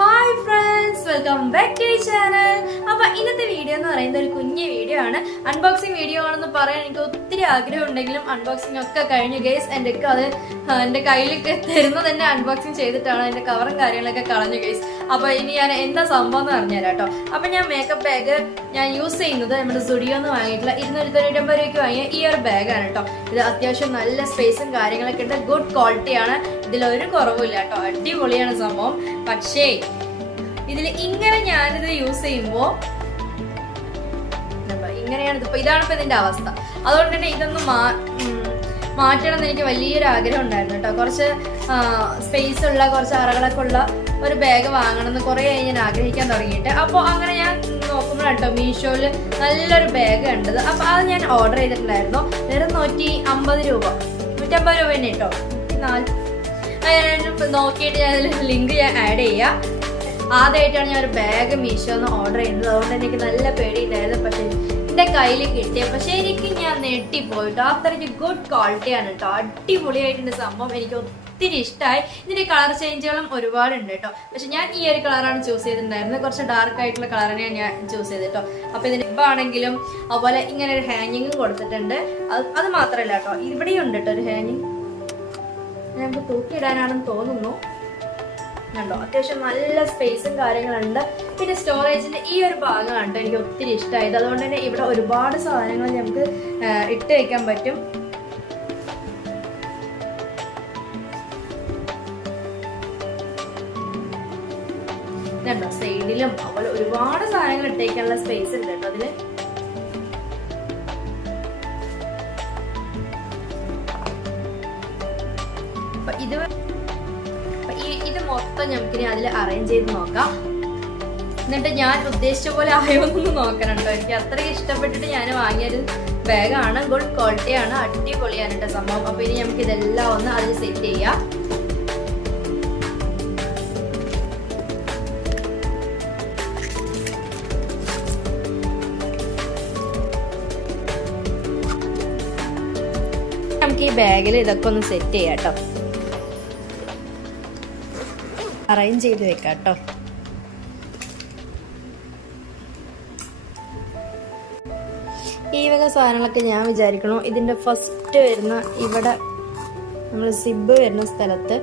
Hi friends, welcome back to channel. അപ്പൊ ഇന്നത്തെ video എന്ന് പറയുന്നത് ഒരു കുഞ്ഞു വീഡിയോ ആണ്. അൺബോക്സിങ് വീഡിയോ ആണെന്ന് പറയാൻ എനിക്ക് ഒത്തിരി ആഗ്രഹം ഉണ്ടെങ്കിലും അൺബോക്സിംഗ് ഒക്കെ കഴിഞ്ഞു ഗൈസ്. എന്റെ കയ്യിലേക്ക് തരുന്നത് തന്നെ അൺബോക്സിങ് ചെയ്തിട്ടാണ്. അതിന്റെ കവറും കാര്യങ്ങളൊക്കെ കളഞ്ഞു ഗൈസ്. അപ്പൊ ഇനി ഞാൻ എന്താ സംഭവം എന്ന് പറഞ്ഞുതരാം കേട്ടോ. അപ്പൊ ഞാൻ മേക്കപ്പ് ബാഗ് ഞാൻ യൂസ് ചെയ്യുന്നത് നമ്മുടെ സ്റ്റുഡിയോ എന്ന് വാങ്ങിയിട്ടുള്ള 290 രൂപയ്ക്ക് വാങ്ങിയ ഈ ഒരു ബാഗാണ് കേട്ടോ. ഇത് അത്യാവശ്യം നല്ല സ്പേസും കാര്യങ്ങളൊക്കെ ഉണ്ട്. ഗുഡ് ക്വാളിറ്റിയാണ്. ഇതിലൊരു കുറവില്ല കേട്ടോ. അടിപൊളിയാണ് സംഭവം. പക്ഷേ ഇങ്ങനെ ഞാനിത് യൂസ് ചെയ്യുമ്പോ ഇങ്ങനെയാണ് ഇതാണിപ്പോ ഇതിന്റെ അവസ്ഥ. അതുകൊണ്ട് തന്നെ ഇതൊന്നും മാറ്റണം എന്ന് എനിക്ക് വലിയൊരു ആഗ്രഹം ഉണ്ടായിരുന്നു കേട്ടോ. കുറച്ച് സ്പേസ് ഉള്ള കുറച്ച് അറകളൊക്കെ ഉള്ള ഒരു ബാഗ് വാങ്ങണം എന്ന് കുറെ ഞാൻ ആഗ്രഹിക്കാൻ തുടങ്ങിയിട്ട്. അപ്പോൾ അങ്ങനെ ഞാൻ നോക്കുമ്പോഴാട്ടോ മീഷോയിൽ നല്ലൊരു ബാഗ് കണ്ടത്. അപ്പൊ അത് ഞാൻ ഓർഡർ ചെയ്തിട്ടുണ്ടായിരുന്നു. വെറും 150 രൂപ തന്നെ കേട്ടോ. നോക്കിയിട്ട് ഞാൻ അതിൽ ലിങ്ക് ഞാൻ ആഡ് ചെയ്യാം. ആദ്യമായിട്ടാണ് ഞാൻ ഒരു ബാഗ് മീഷോന്ന് ഓർഡർ ചെയ്യുന്നത്. അതുകൊണ്ട് എനിക്ക് നല്ല പേടിയുണ്ടായിരുന്നു. പക്ഷെ എന്റെ കയ്യിൽ കിട്ടിയപ്പോ ശരിക്കും ഞാൻ നെട്ടിപ്പോയിട്ടോ. അത്രയ്ക്ക് ഗുഡ് ക്വാളിറ്റിയാണ് കേട്ടോ. അടിപൊളിയായിട്ടുണ്ട് സംഭവം. എനിക്ക് ഒത്തിരി ഇഷ്ടമായി. ഇതിന്റെ കളർ ചേഞ്ചുകളും ഒരുപാടുണ്ട് കേട്ടോ. പക്ഷെ ഞാൻ ഈ ഒരു കളറാണ് ചൂസ് ചെയ്തിട്ടുണ്ടായിരുന്നത്. കുറച്ച് ഡാർക്ക് ആയിട്ടുള്ള കളറിനെയാണ് ഞാൻ ചൂസ് ചെയ്തിട്ടോ. അപ്പൊ ഇതിന് ഇപ്പാണെങ്കിലും അതുപോലെ ഇങ്ങനെ ഒരു ഹാങ്ങിങ്ങും കൊടുത്തിട്ടുണ്ട്. അത് മാത്രമല്ല കേട്ടോ, ഇവിടെയും ഉണ്ട് കേട്ടോ ഒരു ഹാങ്ങിങ്. നമുക്ക് തൂക്കിയിടാനാണെന്ന് തോന്നുന്നു. കണ്ടോ, അത്യാവശ്യം നല്ല സ്പേസും കാര്യങ്ങളുണ്ട്. പിന്നെ സ്റ്റോറേജിന്റെ ഈ ഒരു ഭാഗമാണ് എനിക്ക് ഒത്തിരി ഇഷ്ടമായത്. അതുകൊണ്ട് തന്നെ ഇവിടെ ഒരുപാട് സാധനങ്ങൾ നമുക്ക് ഇട്ട് വെക്കാൻ പറ്റും. കണ്ടോ, സൈഡിലും അതുപോലെ ഒരുപാട് സാധനങ്ങൾ ഇട്ടേക്കാനുള്ള സ്പേസ് ഉണ്ട് കേട്ടോ അതില്. ഇത് മൊത്തം നമുക്കിനി അതിൽ അറേഞ്ച് ചെയ്ത് നോക്കാം. എന്നിട്ട് ഞാൻ ഉദ്ദേശിച്ച പോലെ ആയോന്നൊന്ന് നോക്കണം കേട്ടോ. എനിക്ക് അത്രയ്ക്ക് ഇഷ്ടപ്പെട്ടിട്ട് ഞാൻ വാങ്ങിയൊരു ബാഗാണ്. ഗുഡ് ക്വാളിറ്റിയാണ്. അടിപൊളിയാണ് കേട്ടോ സംഭവം. അപ്പൊ ഇനി നമുക്ക് ഇതെല്ലാം ഒന്ന് അതിൽ സെറ്റ് ചെയ്യാം. നമുക്ക് ഈ ബാഗിൽ ഇതൊക്കെ ഒന്ന് സെറ്റ് ചെയ്യാം കേട്ടോ. അറേഞ്ച് ചെയ്ത് വെക്കാം കേട്ടോ. ഈ വക സാധനങ്ങളൊക്കെ ഞാൻ വിചാരിക്കണോ ഇതിന്റെ ഫസ്റ്റ് വരുന്ന ഇവിടെ നമ്മൾ സിബ് വരുന്ന സ്ഥലത്ത്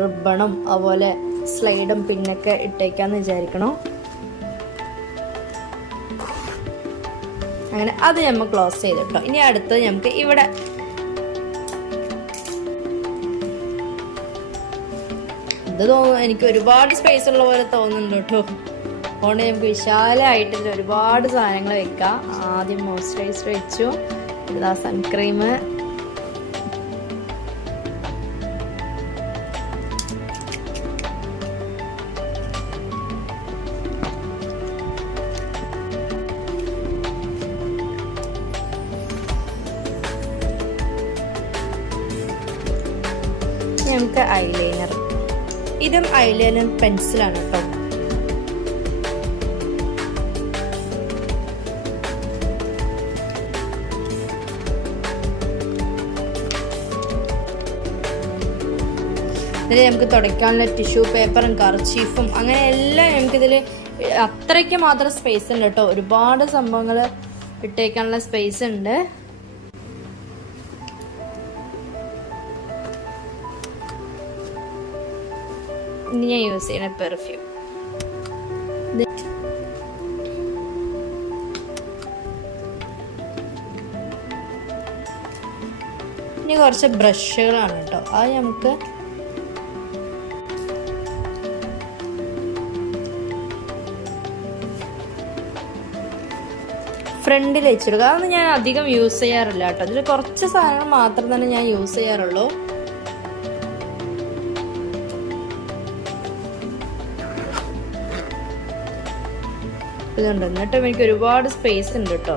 റിബണും അതുപോലെ സ്ലൈഡും പിന്നൊക്കെ ഇട്ടേക്കാന്ന് വിചാരിക്കണോ. അങ്ങനെ അത് നമ്മൾ ക്ലോസ് ചെയ്തിട്ടോ. ഇനി അടുത്തത് നമുക്ക് ഇവിടെ എനിക്ക് ഒരുപാട് സ്പേസ് ഉള്ള പോലെ തോന്നുന്നുണ്ട് കേട്ടോ. അതുകൊണ്ട് നമുക്ക് വിശാലമായിട്ടുള്ള ഒരുപാട് സാധനങ്ങൾ വെക്കാം. ആദ്യം മോയ്സ്ചറൈസർ വെച്ചു. ഇതാ സൺക്രീം, നമുക്ക് ഐലൈനർ. ഇതും ഐലൈനർ പെൻസിലാണ് കേട്ടോ. ഇതിൽ നമുക്ക് തുടയ്ക്കാനുള്ള ടിഷ്യൂ പേപ്പറും കർച്ചീഫും അങ്ങനെ എല്ലാം നമുക്കിതിൽ അത്രയ്ക്ക് മാത്രം സ്പേസ് ഉണ്ട് കേട്ടോ. ഒരുപാട് സംഭവങ്ങൾ ഇട്ടേക്കാനുള്ള സ്പേസ് ഉണ്ട്. ഇനി ഞാൻ യൂസ് ചെയ്യുന്ന പെർഫ്യൂം. ഇനി കുറച്ച് ബ്രഷുകളാണ് കേട്ടോ. അത് നമുക്ക് ഫ്രണ്ടിൽ വെച്ചെടുക്കുക. അതൊന്നും ഞാൻ അധികം യൂസ് ചെയ്യാറില്ല കേട്ടോ. ഇതിൽ കുറച്ച് സാധനങ്ങൾ മാത്രം തന്നെ ഞാൻ യൂസ് ചെയ്യാറുള്ളൂ. ഇതുണ്ട്. എന്നിട്ടും എനിക്ക് ഒരുപാട് സ്പേസ് ഉണ്ട് കേട്ടോ.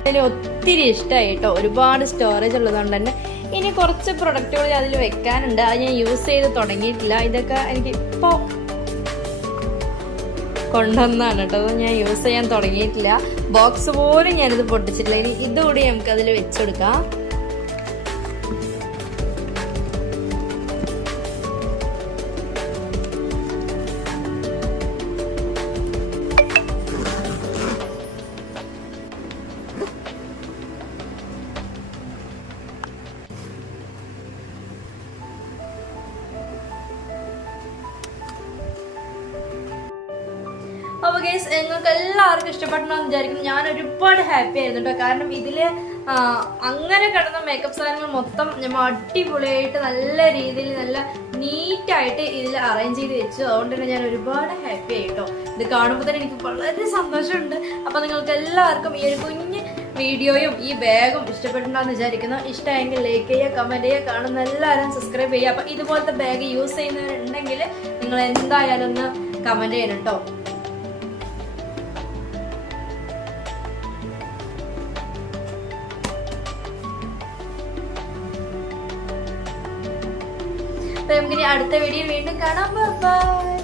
അതിൽ ഒത്തിരി ഇഷ്ടമായി കേട്ടോ. ഒരുപാട് സ്റ്റോറേജ് ഉള്ളതുകൊണ്ട് തന്നെ ഇനി കുറച്ച് പ്രൊഡക്റ്റുകൾ അതിൽ വെക്കാനുണ്ട്. അത് ഞാൻ യൂസ് ചെയ്ത് തുടങ്ങിയിട്ടില്ല. ഇതൊക്കെ എനിക്ക് ഇപ്പോൾ കൊണ്ടുവന്നാണ് കേട്ടോ. അത് ഞാൻ യൂസ് ചെയ്യാൻ തുടങ്ങിയിട്ടില്ല. ബോക്സ് പോലും ഞാനിത് പൊട്ടിച്ചിട്ടില്ല. ഇനി ഇതുകൂടി നമുക്ക് അതിൽ വെച്ചെടുക്കാം. ഗൈസ് നിങ്ങൾക്ക് എല്ലാവർക്കും ഇഷ്ടപ്പെടണമെന്ന് വിചാരിക്കുന്നു. ഞാൻ ഒരുപാട് ഹാപ്പി ആയിരുന്നു കേട്ടോ. കാരണം ഇതില് അങ്ങനെ കിടന്ന മേക്കപ്പ് സാധനങ്ങൾ മൊത്തം നമ്മൾ അടിപൊളിയായിട്ട് നല്ല രീതിയിൽ നല്ല നീറ്റായിട്ട് ഇതിൽ അറേഞ്ച് ചെയ്ത് വെച്ചു. അതുകൊണ്ട് തന്നെ ഞാൻ ഒരുപാട് ഹാപ്പി ആയിട്ടോ. ഇത് കാണുമ്പോൾ തന്നെ എനിക്ക് വളരെ സന്തോഷമുണ്ട്. അപ്പൊ നിങ്ങൾക്ക് എല്ലാവർക്കും ഈ ഒരു കുഞ്ഞ് വീഡിയോയും ഈ ബാഗും ഇഷ്ടപ്പെട്ടിട്ടുണ്ടെന്ന് വിചാരിക്കുന്നു. ഇഷ്ടമെങ്കിൽ ലൈക്ക് ചെയ്യുക, കമന്റ് ചെയ്യുക, കാണുന്ന എല്ലാവരും സബ്സ്ക്രൈബ് ചെയ്യുക. അപ്പൊ ഇതുപോലത്തെ ബാഗ് യൂസ് ചെയ്യുന്നവരുണ്ടെങ്കിൽ നിങ്ങൾ എന്തായാലും ഒന്ന് കമന്റ് ചെയ്യണം കേട്ടോ. നമുക്കിനി അടുത്ത വീഡിയോ വീണ്ടും കാണാം. ബൈ.